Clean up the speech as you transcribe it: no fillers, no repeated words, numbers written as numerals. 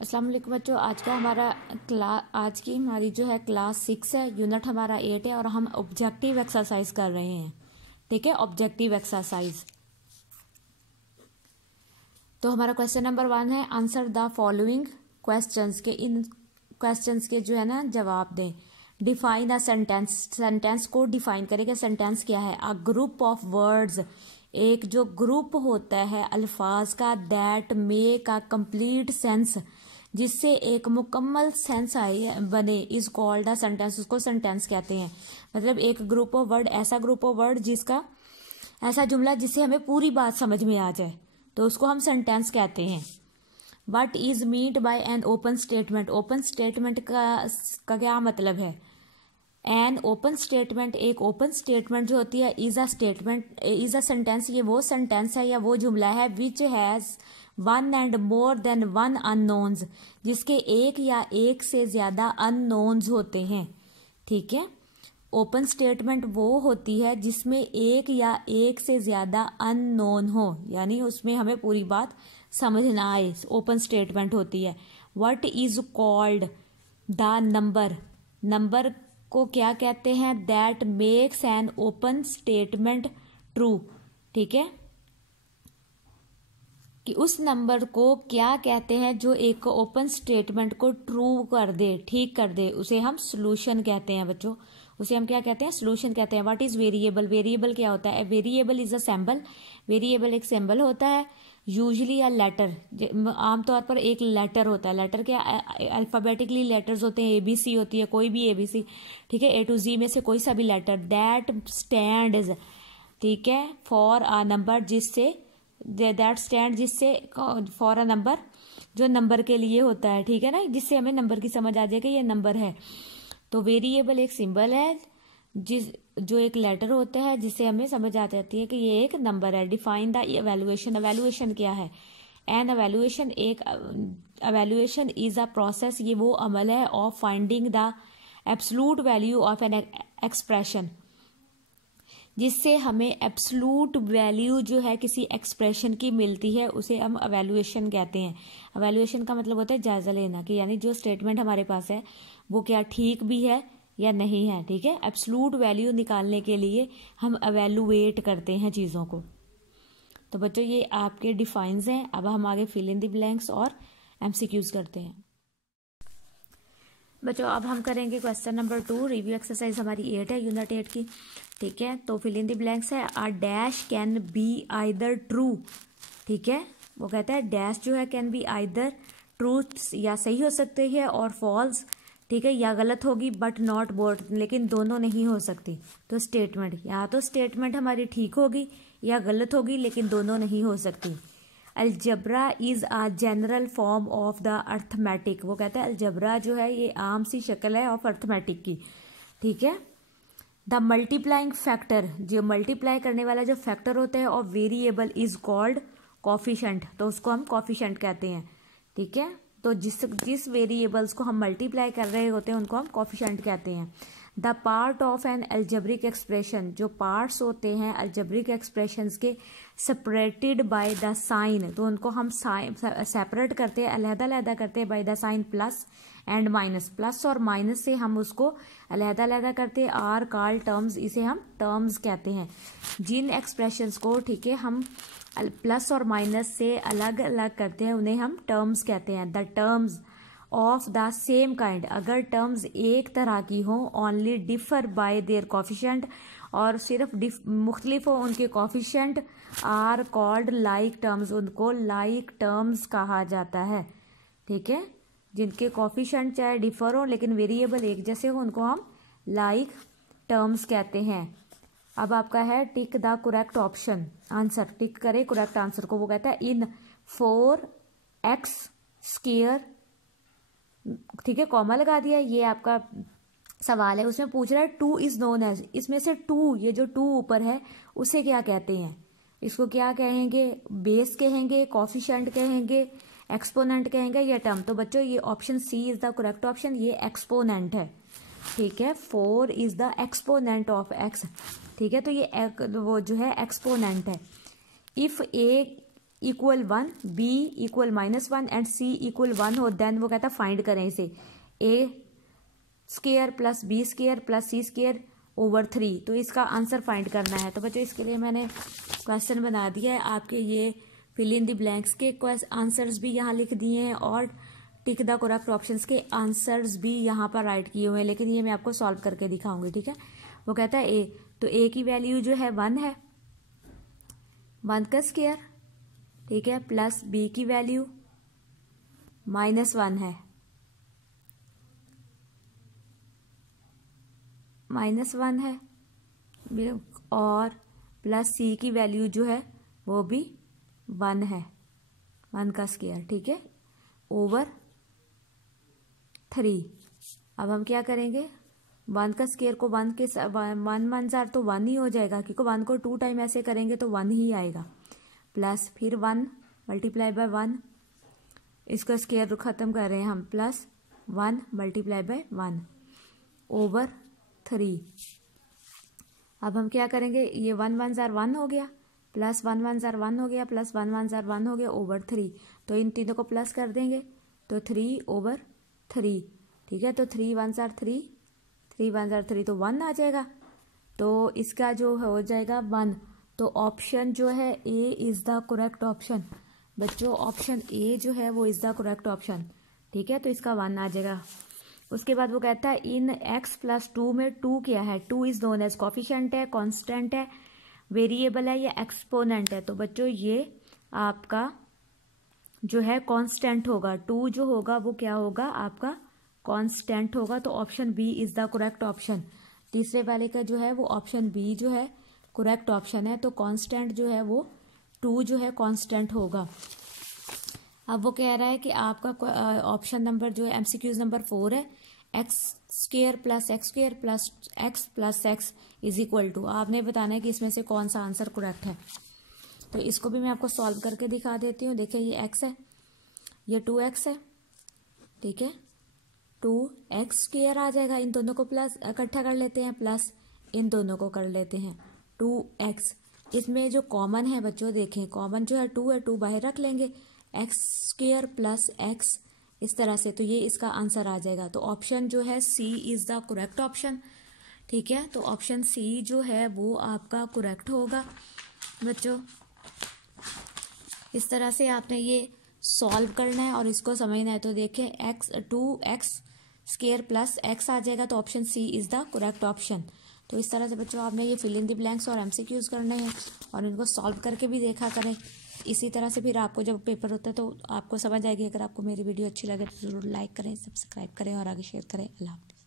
अस्सलाम वालेकुम बच्चों। आज की हमारी जो है क्लास 6 है, यूनिट हमारा 8 है और हम ऑब्जेक्टिव एक्सरसाइज कर रहे हैं। ठीक है, ऑब्जेक्टिव एक्सरसाइज। तो हमारा क्वेश्चन नंबर 1 है, आंसर द फॉलोइंग क्वेश्चंस के, इन क्वेश्चंस के जो है ना जवाब दें। डिफाइन अ सेंटेंस, सेंटेंस को डिफाइन करेगा। सेंटेंस क्या है? अ ग्रुप ऑफ वर्ड्स, एक जो ग्रुप होता है अल्फाज का, that make a complete sense, जिससे एक मुकम्मल सेंस बने, इज कॉल्ड अ सेंटेंस, उसको सेंटेंस कहते हैं। मतलब एक ग्रुप ऑफ वर्ड, ऐसा ग्रुप ऑफ वर्ड जिसका, ऐसा जुमला जिससे हमें पूरी बात समझ में आ जाए, तो उसको हम सेंटेंस कहते हैं। What is meant by an open statement, open statement का क्या मतलब है? एन ओपन स्टेटमेंट, एक ओपन स्टेटमेंट जो होती है, is a statement, is a sentence, ये वो सेंटेंस है या वो जुमला है which has one and more than one unknowns, जिसके एक या एक से ज्यादा अननोन्स होते हैं। ठीक है, ओपन स्टेटमेंट वो होती है जिसमें एक या एक से ज्यादा अननोन हो, यानी उसमें हमें पूरी बात समझ ना आए, ओपन स्टेटमेंट होती है। What is called the number, number को क्या कहते हैं? That makes an open statement true. ठीक है, कि उस नंबर को क्या कहते हैं जो एक ओपन स्टेटमेंट को ट्रू कर दे, ठीक कर दे, उसे हम सोल्यूशन कहते हैं बच्चों। उसे हम क्या कहते हैं? सोल्यूशन कहते हैं। व्हाट इज वेरिएबल, वेरिएबल क्या होता है? Variable is a symbol, variable एक सिंबल होता है। यूजली अ लेटर, आमतौर पर एक लेटर होता है। लेटर क्या? अल्फाबेटिकली लेटर्स होते हैं, एबीसी होती है, कोई भी एबीसी। ठीक है, ए टू जी में से कोई सा भी लेटर। दैट स्टैंड्स, ठीक है, फॉर अ नंबर, जिससे, दैट स्टैंड जिससे, फॉर अ नंबर, जो नंबर के लिए होता है। ठीक है ना, जिससे हमें नंबर की समझ आ जाए कि ये नंबर है। तो वेरिएबल एक सिंबल है जो एक लेटर होता है जिससे हमें समझ आ जाती है कि ये एक नंबर है। डिफाइन द एवेल्युएशन, एवेल्युएशन क्या है? एन एवेल्युएशन, एक एवेल्युएशन इज अ प्रोसेस, ये वो अमल है, of finding the absolute value of an expression, जिससे हमें एब्सोल्यूट वैल्यू जो है किसी एक्सप्रेशन की मिलती है, उसे हम एवेल्युएशन कहते हैं। एवेल्युएशन का मतलब होता है जायजा लेना, कि यानी जो स्टेटमेंट हमारे पास है वो क्या ठीक भी है या नहीं है। ठीक है, एब्सोल्यूट वैल्यू निकालने के लिए हम एवेलुएट करते हैं चीज़ों को। तो बच्चों ये आपके डिफाइंस हैं। अब हम आगे फिल इन द ब्लैंक्स और एमसीक्यूज करते हैं। बच्चों अब हम करेंगे क्वेश्चन नंबर 2, रिव्यू एक्सरसाइज हमारी 8 है, यूनिट 8 की। ठीक है, तो फिल इन द ब्लैंक्स है। A dash can be either true, ठीक है, वो कहता है डैश जो है कैन बी आइदर ट्रू, या सही हो सकती है, और फॉल्स, ठीक है, या गलत होगी, बट नॉट बोथ, लेकिन दोनों नहीं हो सकती। तो स्टेटमेंट, या तो स्टेटमेंट हमारी ठीक होगी या गलत होगी, लेकिन दोनों नहीं हो सकती। Algebra is a general form of the arithmetic, वो कहता है अलजबरा जो है ये आम सी शक्ल है ऑफ अर्थमेटिक की। ठीक है, द मल्टीप्लाइंग फैक्टर, जो मल्टीप्लाई करने वाला जो फैक्टर होता है of variable, is called coefficient, तो उसको हम कॉफिशेंट कहते हैं। ठीक है, तो जिस वेरिएबल्स को हम मल्टीप्लाई कर रहे होते हैं उनको हम कॉफिशेंट कहते हैं। The part of an algebraic expression, जो पार्ट्स होते हैं अलजेब्रिक एक्सप्रेशंस के, सेपरेटेड बाय द साइन, तो उनको हम सेपरेट करते हैं, अलहदा करते हैं by the sign plus and minus, plus और माइनस से हम उसको अलहदा करते हैं। आर कॉल्ड टर्म्स, इसे हम टर्म्स कहते हैं। जिन एक्सप्रेशंस को, ठीक है, हम प्लस और माइनस से अलग अलग करते हैं उन्हें हम टर्म्स कहते हैं। The terms of the same kind, अगर टर्म्स एक तरह की हो, only differ by their coefficient, और सिर्फ मुख्तलिफ हो उनके coefficient, are called like terms, उनको लाइक टर्म्स कहा जाता है। ठीक है, जिनके कॉफिशेंट चाहे डिफर हो लेकिन वेरिएबल एक जैसे हो, उनको हम लाइक टर्म्स कहते हैं। अब आपका है tick the correct option, answer tick करे करेक्ट आंसर को। वो कहता है इन 4x स्क्वायर, ठीक है, कॉमा लगा दिया, ये आपका सवाल है। उसमें पूछ रहा है 2 इज नोन एज, इसमें से 2, ये जो 2 ऊपर है उसे क्या कहते हैं? इसको क्या कहेंगे? बेस कहेंगे, कॉफिशेंट कहेंगे, एक्सपोनेंट कहेंगे, या टर्म? तो बच्चों ये option C is the correct option, ये एक्सपोनेंट है। ठीक है, 4 is the exponent of x. ठीक है, तो ये वो जो है एक्सपोनेंट है। If a equal 1, b equal -1 and c equal 1 हो, देन वो कहता है फाइंड करें इसे a square plus b square plus c square over 3। तो इसका आंसर फाइंड करना है। तो बच्चों इसके लिए मैंने क्वेश्चन बना दिया है आपके, ये फिल इन द ब्लैंक्स के आंसर्स भी यहाँ लिख दिए हैं और टिक द करेक्ट ऑप्शंस के आंसर्स भी यहाँ पर राइट किए हुए हैं, लेकिन ये मैं आपको सॉल्व करके दिखाऊंगी। ठीक है, वो कहता है ए, तो ए की वैल्यू जो है 1 है, 1 का स्क्वायर, ठीक है, प्लस बी की वैल्यू -1 है, -1 है, और प्लस सी की वैल्यू जो है वो भी 1 है, 1 का स्क्वायर, ठीक है, ओवर 3। अब हम क्या करेंगे, 1 का स्क्वायर को 1 के 1 जार तो 1 ही हो जाएगा, क्योंकि 1 को 2 टाइम ऐसे करेंगे तो 1 ही आएगा, प्लस फिर 1 मल्टीप्लाई बाय 1, इसका स्क्वायर खत्म कर रहे हैं हम, प्लस 1 मल्टीप्लाई बाय 1 ओवर 3। अब हम क्या करेंगे, ये 1 जार 1 हो गया, प्लस 1 जार 1 हो गया, प्लस 1 जार 1 हो गया ओवर 3। तो इन तीनों को प्लस कर देंगे तो 3 ओवर 3, ठीक है। तो 3 1 जार 3, 3 1 जार 3, तो 1 आ जाएगा। तो इसका जो हो जाएगा 1। तो ऑप्शन जो है ए इज द करेक्ट ऑप्शन। बच्चों ऑप्शन ए जो है वो इज द करेक्ट ऑप्शन, ठीक है। तो इसका 1 आ जाएगा। उसके बाद वो कहता है इन x प्लस 2 में 2 क्या है, 2 इज नोन एज कॉफिशेंट है, कांस्टेंट है, वेरिएबल है या एक्सपोनेंट है। तो बच्चों ये आपका जो है कांस्टेंट होगा, 2 जो होगा वो क्या होगा आपका कांस्टेंट होगा। तो option B is the correct option. तीसरे वाले का जो है वो ऑप्शन बी जो है करेक्ट ऑप्शन है। तो कांस्टेंट जो है वो 2 जो है कांस्टेंट होगा। अब वो कह रहा है कि आपका ऑप्शन नंबर जो है एमसीक्यूज नंबर 4 है, x square plus x square plus x is equal to, आपने बताना है कि इसमें से कौन सा आंसर करेक्ट है। तो इसको भी मैं आपको सॉल्व करके दिखा देती हूँ। देखिए ये x है, ये 2x है, ठीक है, 2x स्क्वायर आ जाएगा। इन दोनों को प्लस इकट्ठा कर लेते हैं, प्लस इन दोनों को कर लेते हैं 2x। इसमें जो कॉमन है बच्चों देखें, कॉमन जो है 2 है, 2 बाहर रख लेंगे, एक्स स्क्वायर प्लस एक्स इस तरह से, तो ये इसका आंसर आ जाएगा। तो ऑप्शन जो है सी इज द करेक्ट ऑप्शन, ठीक है। तो ऑप्शन सी जो है वो आपका करेक्ट होगा बच्चों। इस तरह से आपने ये सॉल्व करना है और इसको समझना है। तो देखें x स्क्वायर प्लस x आ जाएगा, तो option C is the correct option. तो इस तरह से बच्चों आपने ये फिल इन द ब्लैंक्स और एमसीक्यूज करने हैं और इनको सॉल्व करके भी देखा करें। इसी तरह से फिर आपको जब पेपर होता है तो आपको समझ आएगी। अगर आपको मेरी वीडियो अच्छी लगे तो ज़रूर लाइक करें, सब्सक्राइब करें और आगे शेयर करें। अल्लाह हाफ़िज़।